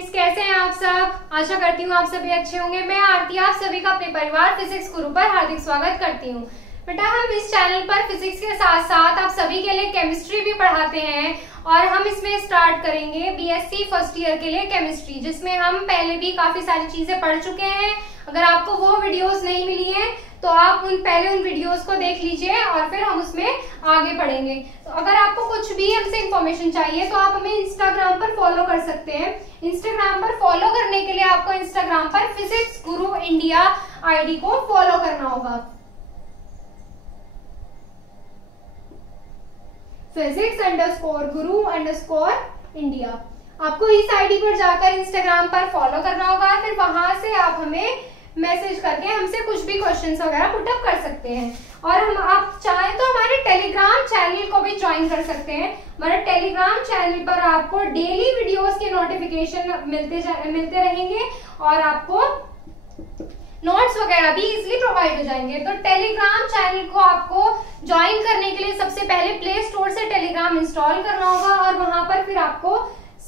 Friends, कैसे हैं आप सब। आशा करती हूँ आप सभी अच्छे होंगे। मैं आरती आप सभी का अपने परिवार फिजिक्स गुरु पर हार्दिक स्वागत करती हूँ। बेटा, हम इस चैनल पर फिजिक्स के साथ साथ आप सभी के लिए केमिस्ट्री भी पढ़ाते हैं और हम इसमें स्टार्ट करेंगे बीएससी फर्स्ट ईयर के लिए केमिस्ट्री, जिसमें हम पहले भी काफी सारी चीजें पढ़ चुके हैं। अगर आपको वो वीडियोस नहीं मिली हैं तो आप पहले उन वीडियोस को देख लीजिए और फिर हम उसमें आगे पढ़ेंगे। तो अगर आपको कुछ भी हमसे इंफॉर्मेशन चाहिए तो आप हमें इंस्टाग्राम पर फॉलो कर सकते हैं। इंस्टाग्राम पर फॉलो करने के लिए आपको इंस्टाग्राम पर फिजिक्स गुरु इंडिया आईडी को फॉलो करना होगा। physics_guru_India आपको इस आईडी पर जाकर इंस्टाग्राम पर फॉलो करना होगा। फिर वहां से आप हमें मैसेज करके हमसे कुछ भी क्वेश्चंस वगैरह पुटअप कर सकते हैं। और हम आप चाहें तो हमारे टेलीग्राम चैनल को भी ज्वाइन कर सकते हैं। हमारे टेलीग्राम चैनल पर आपको डेली वीडियोस के नोटिफिकेशन मिलते रहेंगे और आपको नोट्स वगैरह भी इजीली प्रोवाइड हो जाएंगे। तो टेलीग्राम चैनल को आपको ज्वाइन करने के लिए सबसे पहले प्ले स्टोर से टेलीग्राम इंस्टॉल करना होगा और वहां पर फिर आपको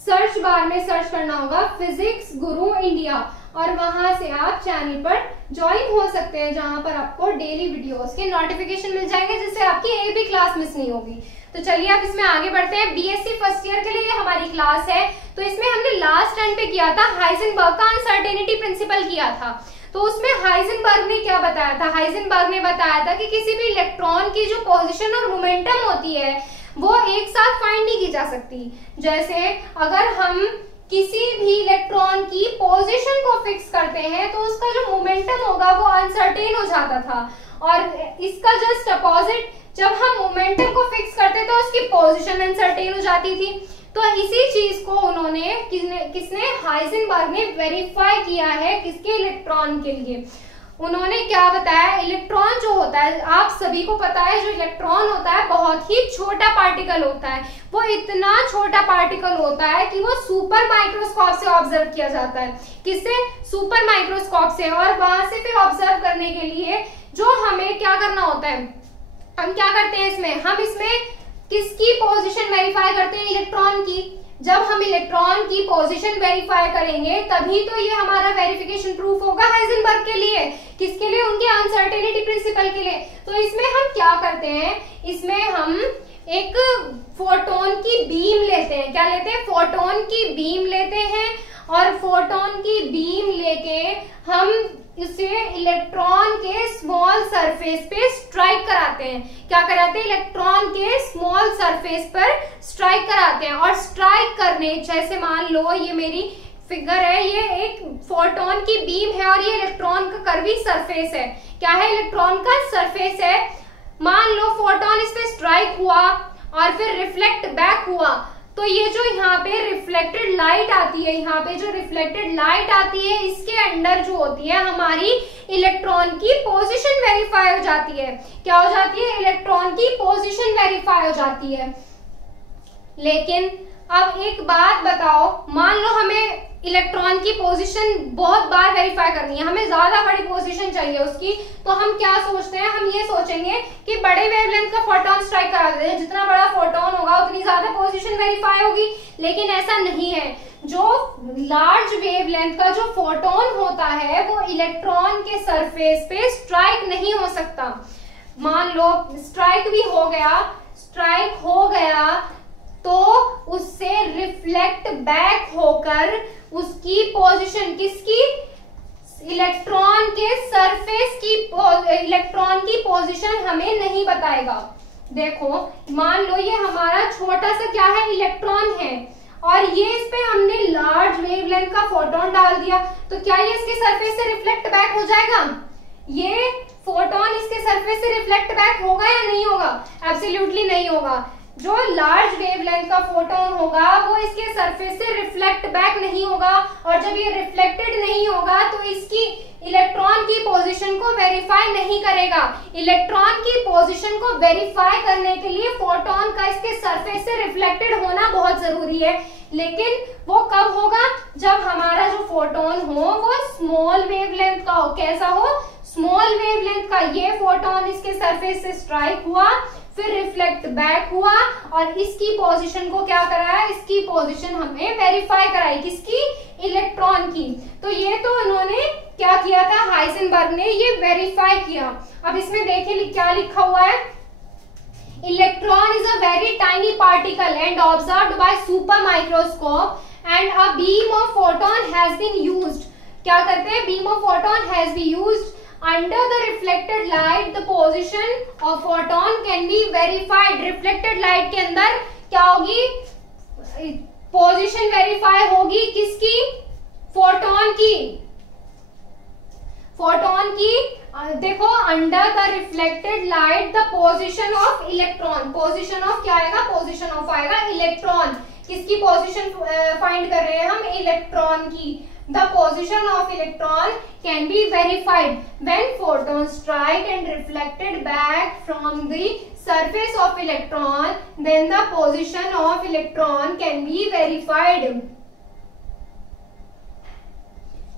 सर्च बार में सर्च करना होगा फिजिक्स गुरु इंडिया और वहां से आप चैनल पर ज्वाइन हो सकते हैं, जहां पर आपको डेली वीडियोस के नोटिफिकेशन मिल जाएंगे, जिससे आपकी एक भी क्लास मिस नहीं होगी। तो चलिए आप इसमें आगे बढ़ते हैं। बीएससी फर्स्ट ईयर के लिए हमारी क्लास है। तो इसमें हमने लास्ट टाइम पे किया था हाइजेनबर्ग का अनसर्टेनिटी प्रिंसिपल किया था। तो उसमें हाइजेनबर्ग ने क्या बताया था? हाइजेनबर्ग ने बताया था कि किसी भी इलेक्ट्रॉन की जो पोजीशन और मोमेंटम होती है वो एक साथ फाइंड नहीं की जा सकती। जैसे अगर हम किसी भी इलेक्ट्रॉन की पोजीशन को फिक्स करते हैं तो उसका जो मोमेंटम होगा वो अनसर्टेन हो जाता था, और इसका जस्ट अपोजिट, जब हम मोमेंटम को फिक्स करते तो उसकी पोजीशन अनसर्टेन हो जाती थी। तो इसी चीज को उन्होंने किसने हाइजेनबर्ग ने वेरीफाई किया है किसके इलेक्ट्रॉन के लिए। उन्होंने क्या बताया, इलेक्ट्रॉन जो होता है, आप सभी को पता है, जो इलेक्ट्रॉन होता है बहुत ही छोटा पार्टिकल होता है। वो इतना छोटा पार्टिकल होता है कि वो सुपर माइक्रोस्कोप से ऑब्जर्व किया जाता है। किससे? सुपर माइक्रोस्कोप से। और वहां से फिर ऑब्जर्व करने के लिए जो हमें क्या करना होता है, हम क्या करते हैं इसमें, हम इसमें किसकी पोजीशन वेरीफाई करते हैं? इलेक्ट्रॉन की। जब हम इलेक्ट्रॉन की पोजीशन वेरीफाई करेंगे तभी तो ये हमारा वेरिफिकेशन प्रूफ होगा हाइजेनबर्ग के लिए। किसके लिए? उनके अनसर्टेनिटी प्रिंसिपल के लिए। तो इसमें हम क्या करते हैं, इसमें हम एक फोटोन की बीम लेते हैं। क्या लेते हैं? फोटोन की बीम लेते हैं और फोटोन की बीम लेके हम इसे इलेक्ट्रॉन के स्मॉल सरफेस पे स्ट्राइक कराते हैं। क्या कराते हैं? इलेक्ट्रॉन के स्मॉल सरफेस पर स्ट्राइक कराते हैं। और स्ट्राइक करने, जैसे मान लो ये मेरी फिगर है, ये एक फोटोन की बीम है और ये इलेक्ट्रॉन का कर्वी सरफेस है। क्या है? इलेक्ट्रॉन का सरफेस है। मान लो फोटोन इस पे स्ट्राइक हुआ और फिर रिफ्लेक्ट बैक हुआ, तो ये जो यहाँ पे रिफ्लेक्टेड लाइट आती है, यहाँ पे जो रिफ्लेक्टेड लाइट आती है, इसके अंदर जो होती है हमारी इलेक्ट्रॉन की पोजीशन वेरीफाई हो जाती है। क्या हो जाती है? इलेक्ट्रॉन की पोजीशन वेरीफाई हो जाती है। लेकिन अब एक बात बताओ, मान लो हमें इलेक्ट्रॉन की पोजीशन बहुत बार वेरीफाई करनी है, हमें ज्यादा बड़ी पोजीशन चाहिए उसकी, तो हम क्या सोचते हैं, हम ये सोचेंगे कि बड़े वेवलेंथ का फोटोन स्ट्राइक करा देते हैं। जितना बड़ा फोटोन होगा उतनी ज्यादा पोजीशन वेरीफाई होगी। लेकिन ऐसा नहीं है। जो लार्ज वेवलेंथ का जो फोटोन होता है वो इलेक्ट्रॉन के सरफेस पे स्ट्राइक नहीं हो सकता। मान लो स्ट्राइक भी हो गया, स्ट्राइक हो गया तो उससे रिफ्लेक्ट बैक होकर उसकी पोजीशन, किसकी? इलेक्ट्रॉन के सरफेस की, इलेक्ट्रॉन की पोजीशन हमें नहीं बताएगा। देखो मान लो ये हमारा छोटा सा क्या है, इलेक्ट्रॉन है, और ये इस पे हमने लार्ज वेवलेंथ का फोटोन डाल दिया, तो क्या ये इसके सरफेस से रिफ्लेक्ट बैक हो जाएगा? ये फोटोन इसके सरफेस से रिफ्लेक्ट बैक होगा या नहीं होगा? एब्सोल्युटली नहीं होगा। जो लार्ज वेवलेंथ का फोटोन होगा वो इसके सरफेस से रिफ्लेक्ट बैक नहीं होगा, और जब ये रिफ्लेक्टेड नहीं होगा तो इसकी इलेक्ट्रॉन की पोजीशन को वेरीफाई नहीं करेगा। इलेक्ट्रॉन की पोजीशन को वेरीफाई करने के लिए फोटोन का इसके सरफेस से रिफ्लेक्टेड होना बहुत जरूरी है। लेकिन वो कब होगा? जब हमारा जो फोटोन हो वो स्मॉल वेवलेंथ का हो। कैसा हो? स्मॉल वेवलेंथ का। ये फोटोन इसके सरफेस से स्ट्राइक हुआ, फिर रिफ्लेक्ट बैक हुआ और इसकी पोजीशन को क्या कराया, इसकी पोजीशन हमें वेरीफाई कराई, किसकी, इलेक्ट्रॉन की। तो ये तो उन्होंने क्या किया था, हाइजेनबर्ग ने ये वेरीफाई किया। अब इसमें देखिए क्या लिखा हुआ है, electron is a very tiny particle and observed by super microscope and a beam of photon has been used. क्या करते हैं, beam of photon has been used under the reflected light, the position of photon can be verified. Reflected light के अंदर क्या होगी, position verify होगी, किसकी, photon की, फोटोन की। देखो under the reflected light the position of electron, position of क्या आएगा, पोजीशन ऑफ आएगा इलेक्ट्रॉन। किसकी पोजीशन फाइंड कर रहे हैं हम, इलेक्ट्रॉन की। The position of electron can be verified when photon strike and reflected back from the surface of electron, then the position of electron can be verified.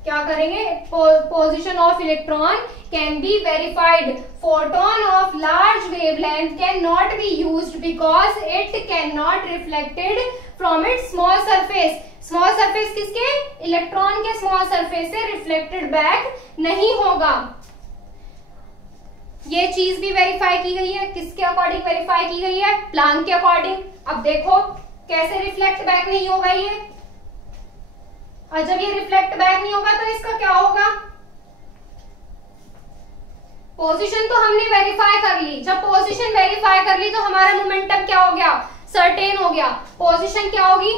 क्या करेंगे, position of electron can be verified. Photon of large wavelength can not be used because it can not reflected from its small surface. Small surface किसके, electron के small surface से reflected back नहीं होगा। ये चीज भी वेरीफाई की गई है, किसके अकॉर्डिंग वेरीफाई की गई है, प्लांक के अकॉर्डिंग। अब देखो कैसे रिफ्लेक्ट बैक नहीं होगा ये, और जब ये रिफ्लेक्ट बैक नहीं होगा तो इसका क्या होगा, पोजीशन तो हमने वेरीफाई कर ली। जब पोजीशन वेरीफाई कर ली तो हमारा मोमेंटम क्या हो गया, सर्टेन हो गया। पोजीशन क्या होगी,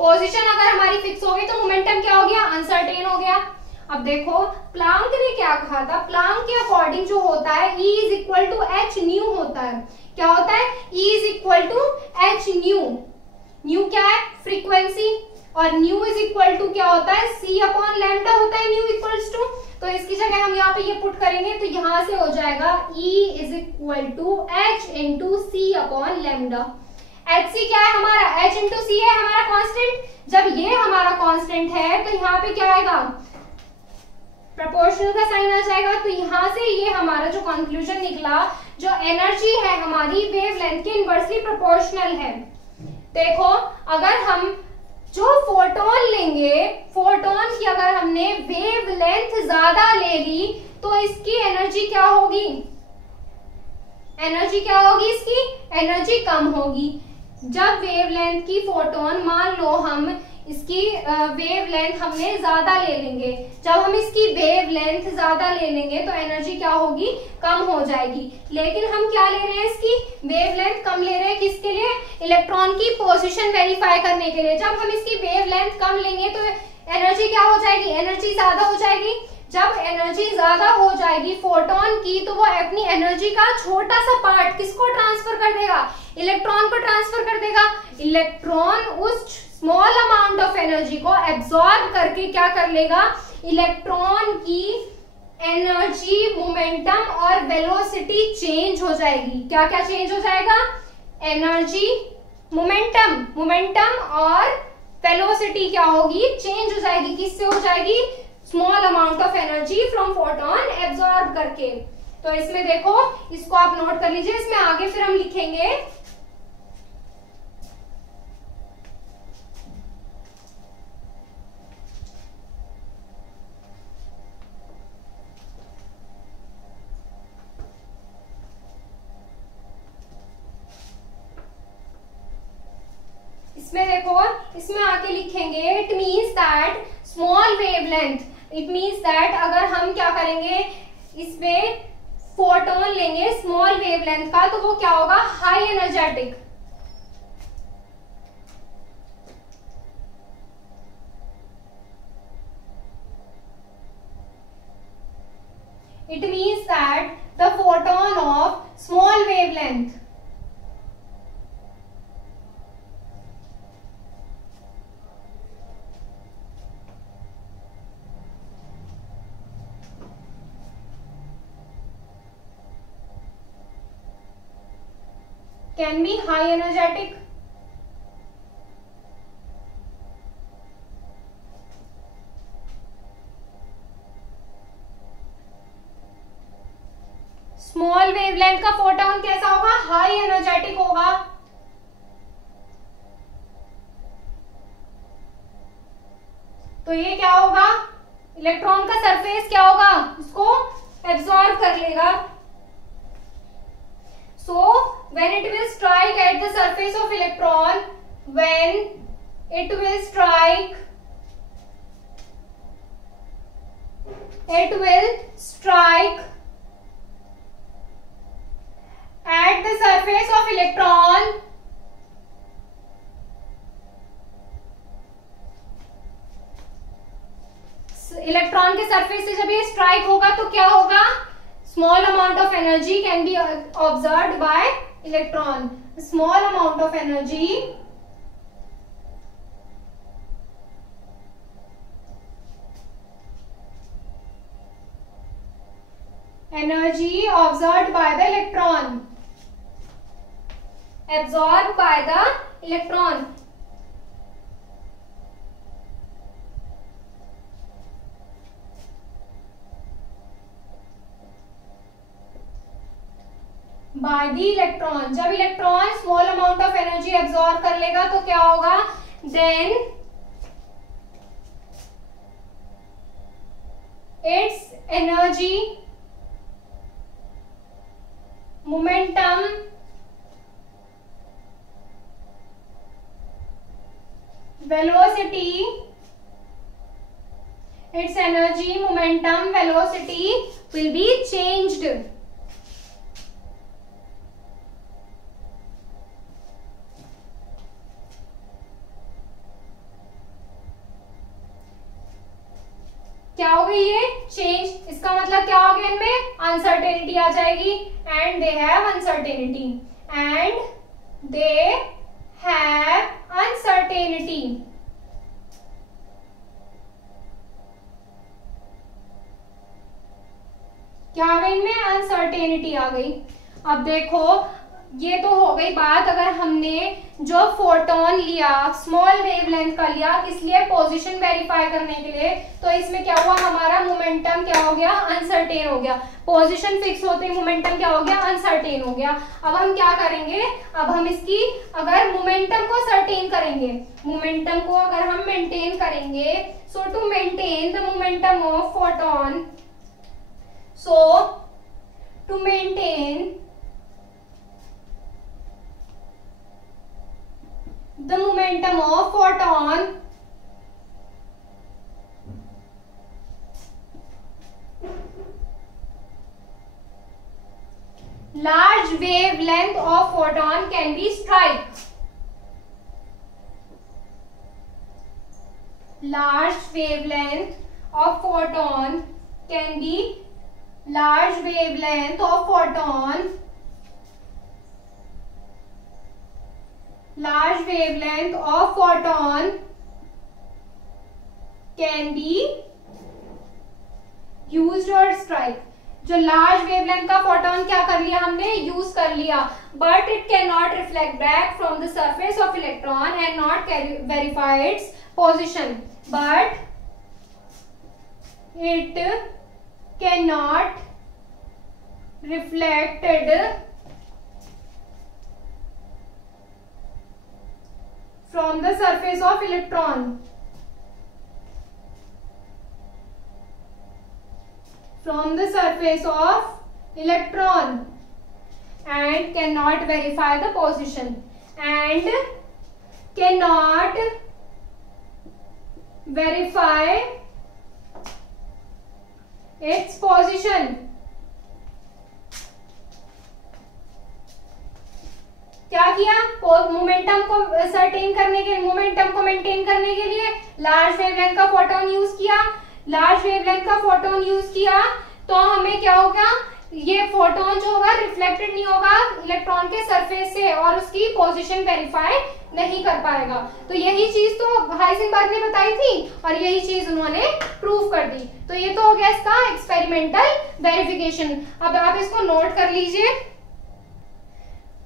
पोजीशन अगर हमारी फिक्स होगी तो मोमेंटम क्या हो गया, अनसर्टेन हो गया। अब देखो प्लांक ने क्या कहा था, प्लांक के अकॉर्डिंग जो होता है E is equal to H nu होता है। क्या होता है, E is equal to H nu. Nu क्या है, फ्रीक्वेंसी, और न्यू इज इक्वल टू क्या होता है, C अपॉन लैम्डा होता है न्यू इक्वल्स टू। तो इसकी जगह हम यहाँ पे ये पुट करेंगे तो यहाँ से हो जाएगा E is equal to H into C upon lambda. H C क्या है हमारा, H इंटू सी है हमारा कांस्टेंट। जब ये हमारा कांस्टेंट है तो यहाँ पे क्या आएगा, प्रोपोर्शनल का साइन आ जाएगा। तो यहाँ से ये हमारा जो कंक्लूजन निकला, जो एनर्जी है हमारी वेवलेंथ के इनवर्सली प्रोपोर्शनल है। देखो अगर हम जो फोटोन लेंगे, फोटोन की अगर हमने वेवलेंथ ज्यादा ले ली तो इसकी एनर्जी क्या होगी, एनर्जी क्या होगी, इसकी एनर्जी कम होगी। जब वेवलेंथ की फोटोन, मान लो हम इसकी वेवलेंथ हमने ज्यादा ले लेंगे, जब हम इसकी वेवलेंथ ज्यादा ले लेंगे तो एनर्जी क्या होगी, कम हो जाएगी। लेकिन हम क्या ले रहे हैं, इसकी वेवलेंथ कम ले रहे हैं, किसके लिए, इलेक्ट्रॉन की पोजीशन वेरीफाई करने के लिए। जब हम इसकी वेवलेंथ कम लेंगे तो एनर्जी क्या हो जाएगी, एनर्जी ज्यादा हो जाएगी। जब एनर्जी ज्यादा हो जाएगी फोटोन की तो वो अपनी एनर्जी का छोटा सा पार्ट किसको ट्रांसफर कर देगा, इलेक्ट्रॉन को ट्रांसफर कर देगा। इलेक्ट्रॉन उस स्मॉल अमाउंट ऑफ एनर्जी को एब्सॉर्ब करके क्या कर लेगा, इलेक्ट्रॉन की एनर्जी, मोमेंटम और वेलोसिटी चेंज हो जाएगी। क्या क्या चेंज हो जाएगा, एनर्जी, मोमेंटम, मोमेंटम और वेलोसिटी क्या होगी, चेंज हो जाएगी। किससे हो जाएगी, small amount of energy from photon absorb करके। तो इसमें देखो, इसको आप नोट कर लीजिए, इसमें आगे फिर हम लिखेंगे इसमें देखो, इसमें आके लिखेंगे it means that small wavelength, it means that अगर हम क्या करेंगे, इसमें फोटोन लेंगे स्मॉल वेवलेंथ का तो वो क्या होगा, high energetic. It means that the photon of small wavelength can be high energetic. Small small wavelength का फोटोन कैसा होगा, हाई एनर्जेटिक होगा। तो ये क्या होगा, इलेक्ट्रॉन का सरफेस क्या होगा, इसको एब्सॉर्ब कर लेगा। So when it will strike at the surface of electron, when it will strike at the surface of electron, electron के सरफेस से जब ये स्ट्राइक होगा तो क्या होगा, small amount of energy can be observed bye electron. Small amount of energy observed by the electron, absorbed by the electron। by the electron, जब electron small amount of energy absorb कर लेगा तो क्या होगा, then its energy momentum velocity, its energy momentum velocity will be changed। क्या हो गई ये चेंज, इसका मतलब क्या हो गया, इनमें अनसर्टेनिटी आ जाएगी। And they have uncertainty, and they have uncertainty. क्या आ गई इनमें, अनसर्टेनिटी आ गई। अब देखो ये तो हो गई बात, अगर हमने जो फोटोन लिया स्मॉल वेवलेंथ का लिया, किस लिए, पोजीशन वेरीफाई करने के लिए, तो इसमें क्या हुआ, हमारा मोमेंटम क्या हो गया, अनसर्टेन हो गया। पोजीशन फिक्स होते ही मोमेंटम क्या हो गया, अनसर्टेन हो गया। अब हम क्या करेंगे, अब हम इसकी अगर मोमेंटम को सर्टेन करेंगे, मोमेंटम को अगर हम मेंटेन करेंगे, so to maintain the momentum of photon, so to maintain the momentum of photon, large wavelength of photon can be strike, large wavelength of photon can be, large wavelength of photon, large wavelength of photon can be used or strike। जो large wavelength का photon क्या कर लिया हमने, use कर लिया, but it can not reflect back from the surface of electron and not verify its position, but it can not reflected from the surface of electron, from the surface of electron, and cannot verify the position, and cannot verify its position। क्या किया, momentum को certain करने के, momentum को maintain करने के लिए large wavelength का फोटोन यूज किया, लार्ज वेवलेंथ का फोटोन यूज किया, तो हमें क्या होगा, ये फोटोन जो होगा रिफ्लेक्टेड नहीं होगा इलेक्ट्रॉन के सरफेस से और उसकी पोजीशन वेरीफाई नहीं कर पाएगा। तो यही चीज तो हाइजेनबर्ग ने बताई थी और यही चीज उन्होंने प्रूव कर दी। तो ये तो हो गया इसका एक्सपेरिमेंटल वेरिफिकेशन। अब आप इसको नोट कर लीजिए।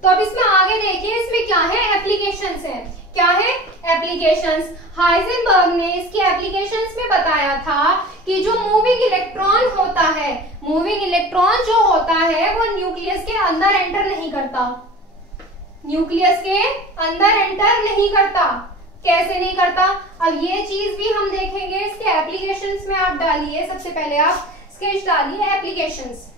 तो अब इसमें आगे देखिए, इसमें क्या है, एप्लीकेशंस है क्या है? एप्लीकेशंस। हाइजेनबर्ग ने इसकी एप्लीकेशंस में बताया था कि जो मूविंग इलेक्ट्रॉन होता है, मूविंग इलेक्ट्रॉन जो होता है वो न्यूक्लियस के अंदर एंटर नहीं करता, न्यूक्लियस के अंदर एंटर नहीं करता। कैसे नहीं करता? अब ये चीज भी हम देखेंगे। इसके एप्लीकेशंस में आप डालिए, सबसे पहले आप स्केच डालिए एप्लीकेशंस।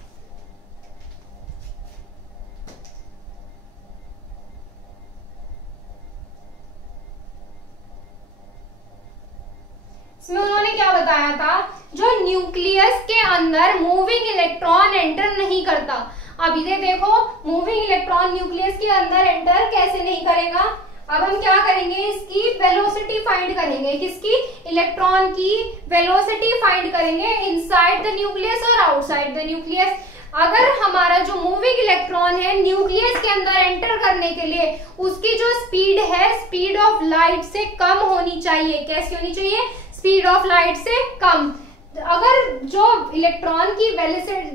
इसमें उन्होंने क्या बताया था? जो न्यूक्लियस के अंदर मूविंग इलेक्ट्रॉन एंटर नहीं करता। अब इधर देखो, मूविंग इलेक्ट्रॉन न्यूक्लियस के अंदर एंटर कैसे नहीं करेगा? अब हम क्या करेंगे? इसकी वेलोसिटी फाइंड करेंगे। किसकी? इलेक्ट्रॉन की वेलोसिटी फाइंड करेंगे इनसाइड द न्यूक्लियस और आउटसाइड द न्यूक्लियस। अगर हमारा जो मूविंग इलेक्ट्रॉन है न्यूक्लियस के अंदर एंटर करने के लिए, उसकी जो स्पीड है स्पीड ऑफ लाइट से कम होनी चाहिए। कैसी होनी चाहिए? स्पीड ऑफ लाइट से कम। अगर जो इलेक्ट्रॉन की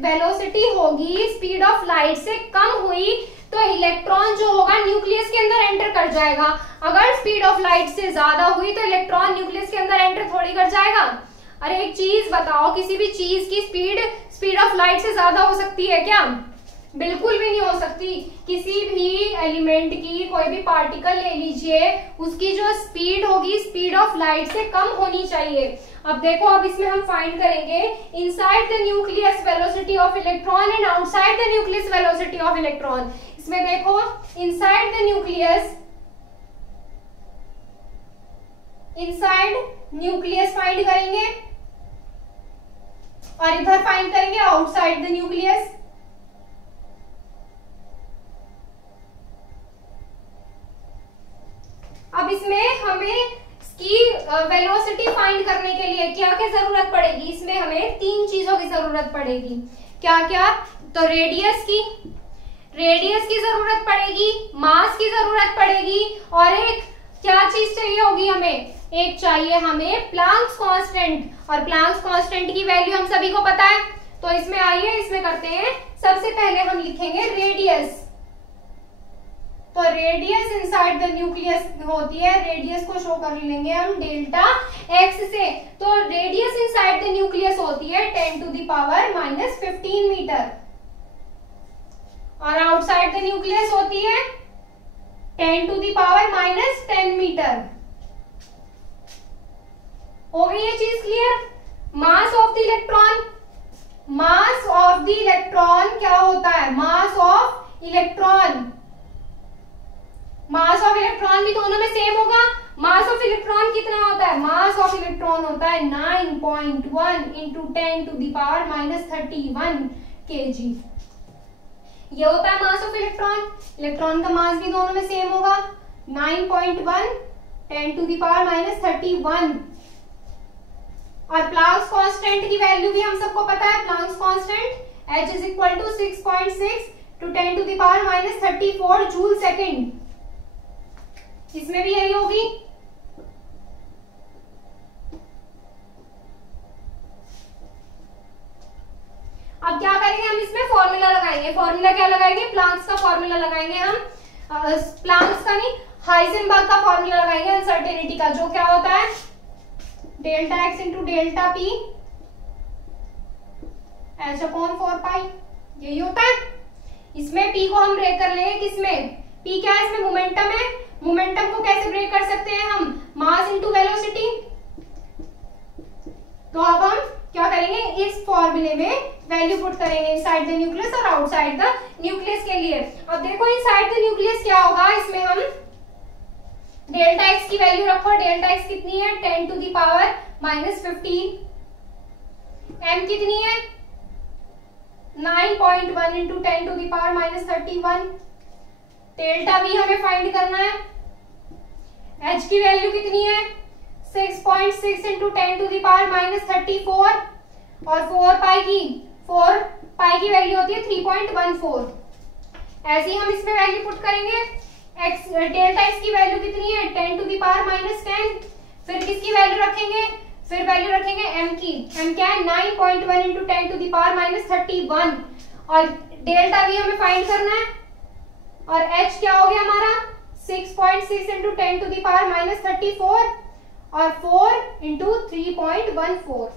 वेलोसिटी होगी स्पीड ऑफ लाइट से कम हुई तो इलेक्ट्रॉन जो होगा न्यूक्लियस के अंदर एंटर कर जाएगा। अगर स्पीड ऑफ लाइट से ज्यादा हुई तो इलेक्ट्रॉन न्यूक्लियस के अंदर एंटर थोड़ी कर जाएगा। अरे एक चीज बताओ, किसी भी चीज की स्पीड ऑफ लाइट से ज्यादा हो सकती है क्या? बिल्कुल भी नहीं हो सकती। किसी भी एलिमेंट की, कोई भी पार्टिकल ले लीजिए, उसकी जो स्पीड होगी स्पीड ऑफ लाइट से कम होनी चाहिए। अब देखो, अब इसमें हम फाइंड करेंगे inside the nucleus velocity of electron and outside the nucleus velocity of electron. इसमें देखो, इनसाइड द न्यूक्लियस फाइंड करेंगे और इधर फाइंड करेंगे आउटसाइड द न्यूक्लियस। अब इसमें हमें इसकी वेलोसिटी फाइंड करने के लिए क्या क्या जरूरत पड़ेगी? इसमें हमें तीन चीजों की जरूरत पड़ेगी। क्या क्या? तो रेडियस की जरूरत पड़ेगी, मास की जरूरत पड़ेगी और एक क्या चीज चाहिए होगी हमें? एक चाहिए हमें प्लांक्स कांस्टेंट। और प्लांक्स कांस्टेंट की वैल्यू हम सभी को पता है। तो इसमें आइए, इसमें करते हैं। सबसे पहले हम लिखेंगे रेडियस। तो रेडियस इनसाइड द न्यूक्लियस होती है, रेडियस को शो कर लेंगे हम डेल्टा एक्स से। तो रेडियस इनसाइड द न्यूक्लियस होती है 10 टू द पावर -15 मीटर और आउटसाइड द न्यूक्लियस होती है 10 टू द पावर -10 मीटर। हो गई ये चीज clear? Mass of the electron, mass of the electron क्या होता है? मास ऑफ इलेक्ट्रॉन भी दोनों में सेम होगा। मास ऑफ इलेक्ट्रॉन कितना होता है? मास ऑफ इलेक्ट्रॉन होता है 9.1 into 10 to the power -31 kg। ये होता है मास ऑफ इलेक्ट्रॉन। इलेक्ट्रॉन का मास भी दोनों में सेम होगा 9.1 10 टू द पावर -31। और प्लांक्स कांस्टेंट की वैल्यू भी हम सबको पता है। Planck's constant H is equal to 6.6 to 10 to the power -34 joule second. इसमें भी यही होगी। अब क्या करेंगे? हम इसमें फॉर्मूला लगाएंगे। फॉर्मूला क्या लगाएंगे? प्लांक्स का फॉर्मूला लगाएंगे हम। प्लांक्स का नहीं, हाइजेनबर्ग का फॉर्मूला लगाएंगे अनसर्टेनिटी का, जो क्या होता है? Delta x into delta P H upon 4 पाई। यही होता है। इसमें पी को हम ब्रेक कर लेंगे। किसमें? पी क्या है? इसमें मोमेंटम है। मोमेंटम को कैसे ब्रेक कर सकते हैं हम? Mass into velocity. तो अब हम क्या करेंगे? इस फॉर्मूले में वैल्यू पुट करेंगे इनसाइड द न्यूक्लियस और आउटसाइड द न्यूक्लियस के लिए। अब देखो, इनसाइड द न्यूक्लियस क्या होगा? इसमें हम डेल्टा एक्स की वैल्यू रखो। डेल्टा एक्स कितनी है? 10 टू द पावर -15। एम कितनी है? 9.1 into 10 to the power -31। Delta V हमें फाइंड करना है। एच की वैल्यू कितनी है? 6.6 इंटू 10 टू द पावर -34 और 4 पाई की वैल्यू होती है 3.14। ऐसे ही हम इसमें वैल्यू पुट करेंगे। डेल्टा एक्स की वैल्यू कितनी है? 10 टू द पावर -10। फिर किसकी वैल्यू रखेंगे? फिर वैल्यू रखेंगे एम की। एम क्या है? 9.1 इंटू 10 टू द पावर -31 और डेल्टा वी हमें फाइंड करना है। और एच क्या हो गया हमारा? 6.6 into 10 to the power minus 34 और 4 इंटू 3.14।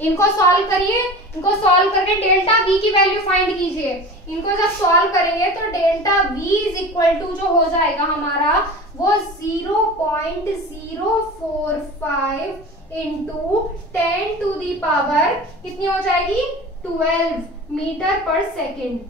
इनको सॉल्व करिए, इनको सॉल्व करके डेल्टा वी की वैल्यू फाइंड कीजिए। इनको जब सॉल्व करेंगे तो delta we is equal to जो हो जाएगा हमारा वो 0.045 इंटू 10 टू दी पावर कितनी हो जाएगी 12 मीटर पर सेकेंड।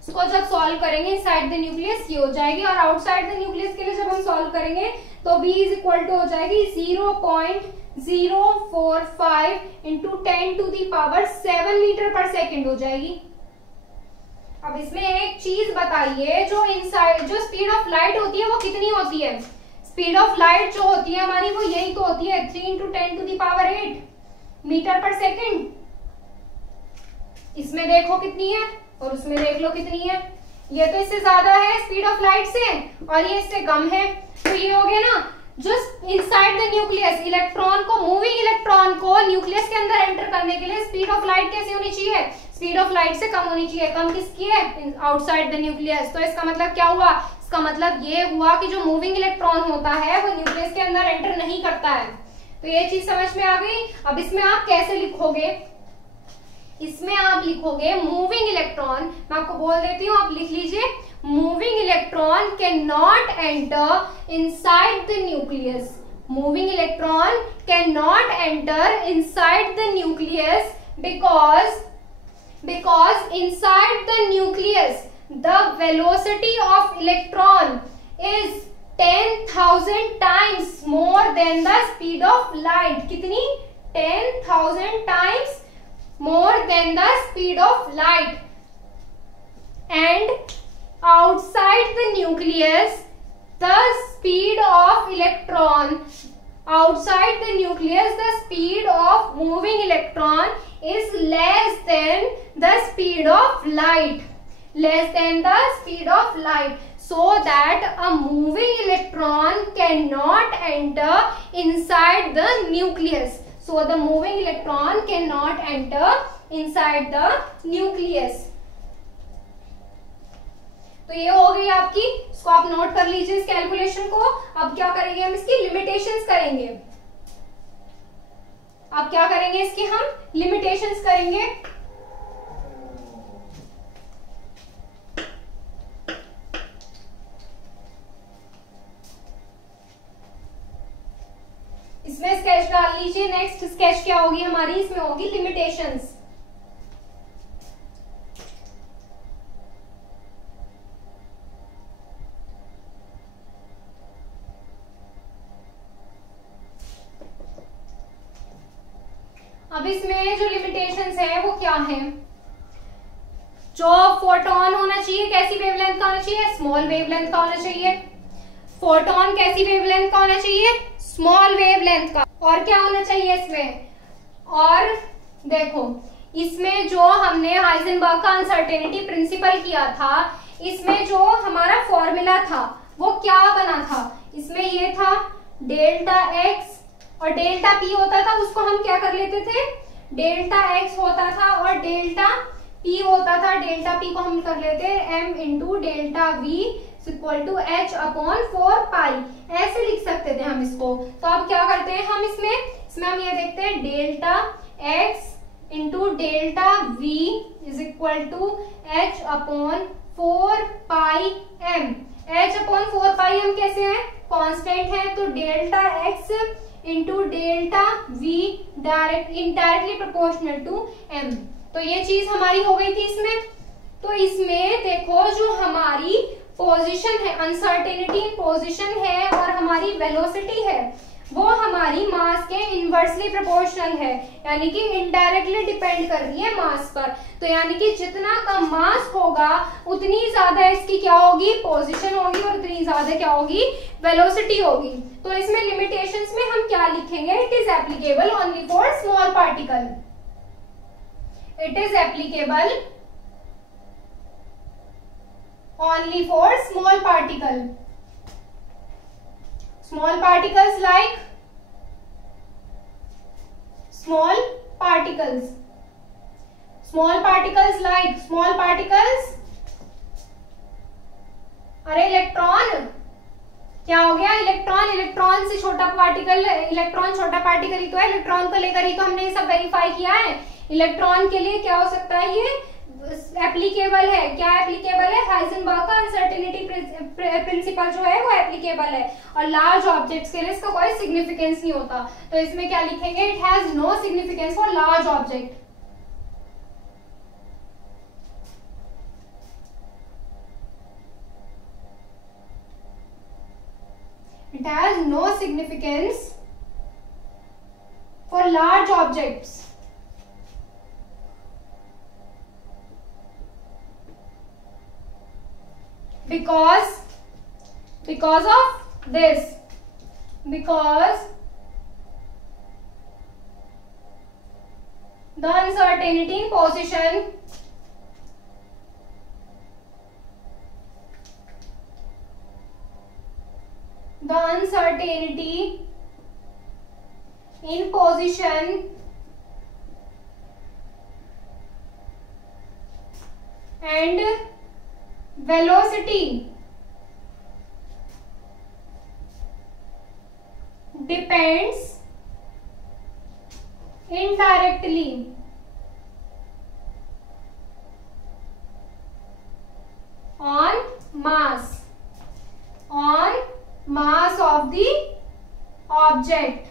इसको जब सॉल्व करेंगे इनसाइड द न्यूक्लियस ये हो जाएगी, और आउटसाइड द न्यूक्लियस के लिए जब हम सॉल्व करेंगे तो v इज इक्वल टू हो जाएगी 0.045 into 10 to the power 7 metre पर सेकेंड हो जाएगी। अब इसमें एक चीज बताइए, जो इनसाइड जो स्पीड ऑफ लाइट होती है वो कितनी होती है? स्पीड ऑफ लाइट जो होती है हमारी वो यही तो होती है 3 into 10 to the power 8 metre पर सेकेंड। इसमें देखो कितनी है और उसमें देख लो कितनी है। ये तो इससे ज्यादा है स्पीड ऑफ लाइट से और ये इससे कम है, तो ये हो गया ना जो इनसाइड द न्यूक्लियस इलेक्ट्रॉन को, मूविंग इलेक्ट्रॉन को न्यूक्लियस के अंदर एंटर करने के लिए स्पीड ऑफ लाइट कैसी होनी चाहिए? स्पीड ऑफ लाइट से कम होनी चाहिए। कम किसकी है? Outside the nucleus. तो इसका मतलब क्या हुआ? इसका मतलब ये हुआ कि जो मूविंग इलेक्ट्रॉन होता है वो न्यूक्लियस के अंदर एंटर नहीं करता है। तो ये चीज समझ में आ गई। अब इसमें आप कैसे लिखोगे? इसमें आप लिखोगे मूविंग इलेक्ट्रॉन, मैं आपको बोल देती हूँ, आप लिख लीजिए moving electron can not enter inside the nucleus. Moving electron can not enter inside the nucleus because inside the nucleus the velocity of electron is 10,000 times more than the speed of light. कितनी? 10,000 times more than the speed of light. And outside the nucleus the speed of electron, outside the nucleus the speed of moving electron is less than the speed of light, less than the speed of light, so that a moving electron cannot enter inside the nucleus. So the moving electron cannot enter inside the nucleus. तो ये हो गई आपकी, इसको आप note कर लीजिए इस कैलकुलेशन को। अब क्या करेंगे हम? इसकी लिमिटेशंस करेंगे। अब क्या करेंगे? इसकी हम लिमिटेशंस करेंगे। इसमें स्केच डाल लीजिए। नेक्स्ट स्केच क्या होगी हमारी? इसमें होगी लिमिटेशंस। अब इसमें जो लिमिटेशंस है वो क्या है? जो फोटोन होना चाहिए कैसी वेवलेंथ का होना चाहिए? स्मॉल वेवलेंथ का होना चाहिए। फोटोन कैसी वेवलेंथ का होना चाहिए? स्मॉल वेवलेंथ का। और क्या होना चाहिए इसमें? और देखो इसमें जो हमने हाइजेनबर्ग का अनसर्टेनिटी प्रिंसिपल किया था, इसमें जो हमारा फॉर्मूला था वो क्या बना था? इसमें ये था डेल्टा एक्स और डेल्टा पी होता था, उसको हम क्या कर लेते थे? डेल्टा एक्स होता था और डेल्टा पी होता था। डेल्टा पी को हम कर लेते M into delta V equal to H upon 4 pi, ऐसे लिख सकते थे हम इसको। तो अब क्या करते हैं हम इसमें हम ये देखते हैं delta x into delta we is equal to H upon 4 pi m. H upon 4 pi m कैसे है? कांस्टेंट है, तो delta x into delta v indirectly proportional to m. तो ये चीज हमारी हो गई थी इसमें। तो इसमें देखो जो हमारी पोजीशन है, अनसर्टेनिटी इन पोजीशन है और हमारी वेलोसिटी है वो हमारी मास के इनवर्सली प्रोपोर्शनल है, यानी कि इनडायरेक्टली डिपेंड कर रही है मास पर। तो यानी कि जितना कम मास होगा उतनी ज्यादा इसकी क्या होगी? पोजीशन होगी, और उतनी ज्यादा क्या होगी? वेलोसिटी होगी। तो इसमें लिमिटेशंस में हम क्या लिखेंगे? It is applicable only for small particle. It is applicable only for small particle. Small particles like small particles like small particles अरे इलेक्ट्रॉन क्या हो गया? इलेक्ट्रॉन, इलेक्ट्रॉन से छोटा पार्टिकल, इलेक्ट्रॉन छोटा पार्टिकल ही तो है, इलेक्ट्रॉन को लेकर ही तो हमने ये सब वेरीफाई किया है। इलेक्ट्रॉन के लिए क्या हो सकता है? ये एप्लीकेबल है। क्या एप्लीकेबल है? हाइजेनबर्ग का अनसर्टेनिटी प्रिंसिपल जो है वो एप्लीकेबल है। और लार्ज ऑब्जेक्ट्स के लिए इसका कोई सिग्निफिकेंस नहीं होता, तो इसमें क्या लिखेंगे? It has no significance for large object. It has no significance for large objects. Because of this, because the uncertainty in position and velocity depends indirectly on mass of the object।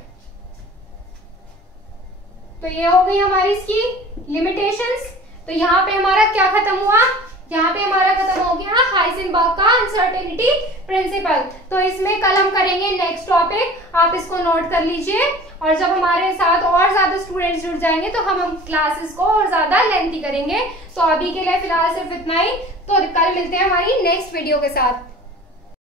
तो ये हो गई हमारी इसकी limitations. तो यहाँ पे हमारा क्या खत्म हुआ? यहाँ पे हमारा खत्म हो गया हाइजेनबर्ग का अनसर्टेनिटी प्रिंसिपल। तो इसमें कल हम करेंगे नेक्स्ट टॉपिक, आप इसको नोट कर लीजिए। और जब हमारे साथ और ज्यादा स्टूडेंट्स जुड़ जाएंगे तो हम क्लासेस को और ज्यादा लेंथी करेंगे। तो अभी के लिए फिलहाल सिर्फ इतना ही। तो कल मिलते हैं हमारी नेक्स्ट वीडियो के साथ।